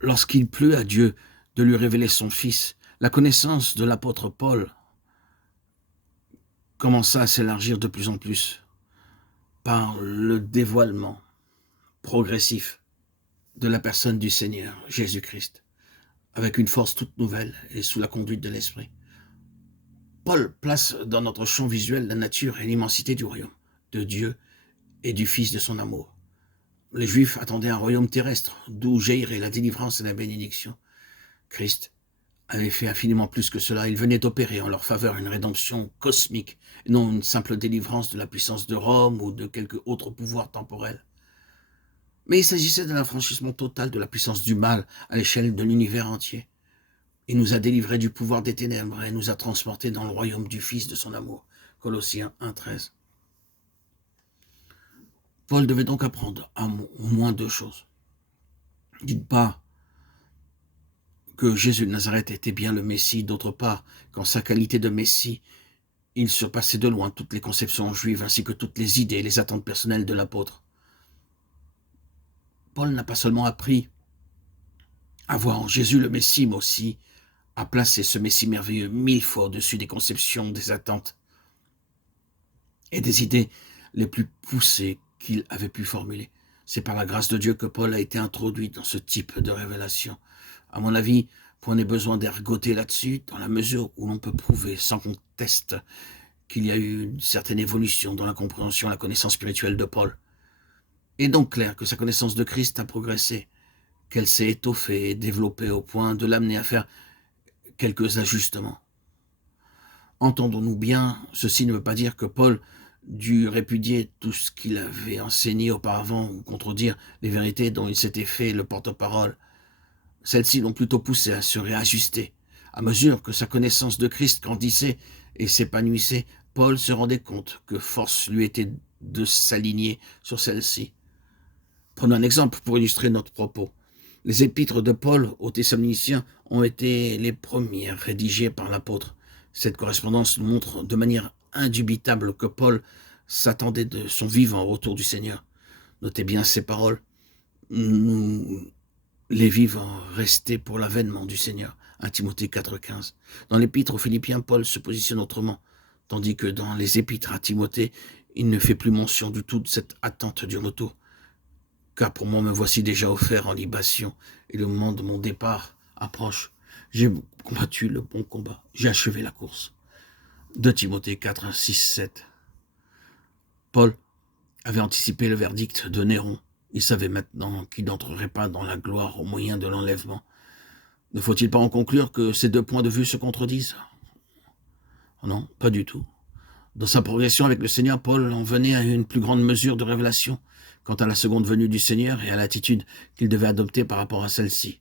lorsqu'il plut à Dieu de lui révéler son Fils, la connaissance de l'apôtre Paul commença à s'élargir de plus en plus par le dévoilement progressif de la personne du Seigneur Jésus-Christ, avec une force toute nouvelle et sous la conduite de l'Esprit. Paul place dans notre champ visuel la nature et l'immensité du royaume, de Dieu et du Fils de son amour. Les Juifs attendaient un royaume terrestre, d'où jaillirait la délivrance et la bénédiction. Christ avait fait infiniment plus que cela. Il venait d'opérer en leur faveur une rédemption cosmique, et non une simple délivrance de la puissance de Rome ou de quelque autre pouvoir temporel. Mais il s'agissait d'un affranchissement total de la puissance du mal à l'échelle de l'univers entier. Il nous a délivrés du pouvoir des ténèbres et nous a transportés dans le royaume du Fils de son amour. Colossiens 1,13. Paul devait donc apprendre au moins deux choses. D'une part, que Jésus de Nazareth était bien le Messie, d'autre part, qu'en sa qualité de Messie, il surpassait de loin toutes les conceptions juives ainsi que toutes les idées et les attentes personnelles de l'apôtre. Paul n'a pas seulement appris à voir en Jésus le Messie, mais aussi à placer ce Messie merveilleux 1000 fois au-dessus des conceptions, des attentes et des idées les plus poussées qu'il avait pu formuler. C'est par la grâce de Dieu que Paul a été introduit dans ce type de révélation. À mon avis, point n'est besoin d'ergoter là-dessus, dans la mesure où l'on peut prouver sans conteste qu'il y a eu une certaine évolution dans la compréhension et la connaissance spirituelle de Paul. Il est donc clair que sa connaissance de Christ a progressé, qu'elle s'est étoffée et développée au point de l'amener à faire quelques ajustements. Entendons-nous bien, ceci ne veut pas dire que Paul dut répudier tout ce qu'il avait enseigné auparavant ou contredire les vérités dont il s'était fait le porte-parole. Celles-ci l'ont plutôt poussé à se réajuster. À mesure que sa connaissance de Christ grandissait et s'épanouissait, Paul se rendait compte que force lui était de s'aligner sur celle-ci. Prenons un exemple pour illustrer notre propos. Les épîtres de Paul aux Thessaloniciens ont été les premières rédigées par l'apôtre. Cette correspondance nous montre de manière indubitable que Paul s'attendait de son vivant au retour du Seigneur. Notez bien ces paroles. Nous, les vivants, restés pour l'avènement du Seigneur. 1 Timothée 4,15. Dans l'épître aux Philippiens, Paul se positionne autrement, tandis que dans les épîtres à Timothée, il ne fait plus mention du tout de cette attente du retour. Car pour moi, me voici déjà offert en libation, et le moment de mon départ approche. J'ai combattu le bon combat, j'ai achevé la course. 2 Timothée 4, 6, 7. Paul avait anticipé le verdict de Néron. Il savait maintenant qu'il n'entrerait pas dans la gloire au moyen de l'enlèvement. Ne faut-il pas en conclure que ces deux points de vue se contredisent? Non, pas du tout. Dans sa progression avec le Seigneur, Paul en venait à une plus grande mesure de révélation quant à la seconde venue du Seigneur et à l'attitude qu'il devait adopter par rapport à celle-ci.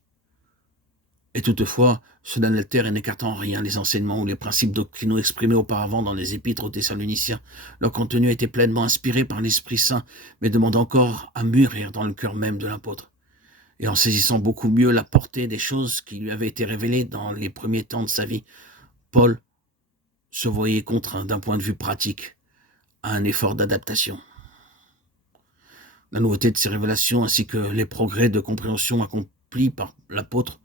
Et toutefois, cela n'altère et n'écarte en rien les enseignements ou les principes doctrinaux exprimés auparavant dans les épîtres aux Thessaloniciens. Leur contenu était pleinement inspiré par l'Esprit Saint, mais demande encore à mûrir dans le cœur même de l'apôtre. Et en saisissant beaucoup mieux la portée des choses qui lui avaient été révélées dans les premiers temps de sa vie, Paul se voyait contraint d'un point de vue pratique à un effort d'adaptation. La nouveauté de ces révélations ainsi que les progrès de compréhension accomplis par l'apôtre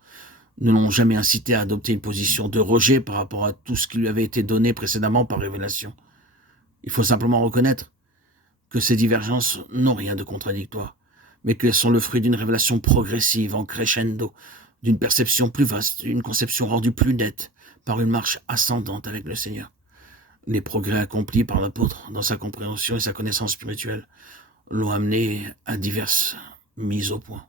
ne l'ont jamais incité à adopter une position de rejet par rapport à tout ce qui lui avait été donné précédemment par révélation. Il faut simplement reconnaître que ces divergences n'ont rien de contradictoire, mais qu'elles sont le fruit d'une révélation progressive en crescendo, d'une perception plus vaste, d'une conception rendue plus nette par une marche ascendante avec le Seigneur. Les progrès accomplis par l'apôtre dans sa compréhension et sa connaissance spirituelle l'ont amené à diverses mises au point.